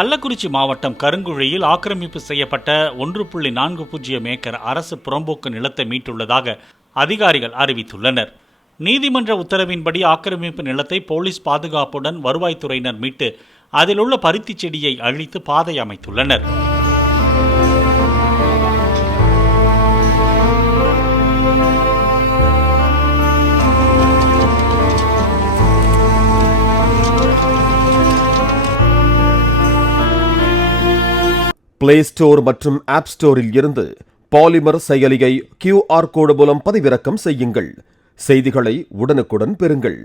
கள்ளக்குறிச்சி மாவட்டம் கருங்குழியில் ஆக்கிரமிப்பு செய்யப்பட்ட 1.40 ஏக்கர் அரசு புறம்போக்கு நிலத்தை மீட்டுள்ளதாக அதிகாரிகள் அறிவித்துள்ளனர். நீதிமன்ற உத்தரவின்படி ஆக்கிரமிப்பு நிலத்தை போலீஸ் பாதுகாப்புடன் வருவாய்த்துறையினர் மீட்டு அதில் உள்ள பருத்தி செடியை அழித்து பாதை அமைத்துள்ளனர். பிளே ஸ்டோர் மற்றும் ஆப் ஸ்டோரில் இருந்து பாலிமர் செயலியை QR கோடு மூலம் பதிவிறக்கம் செய்யுங்கள். செய்திகளை உடனுக்குடன் பெறுங்கள்.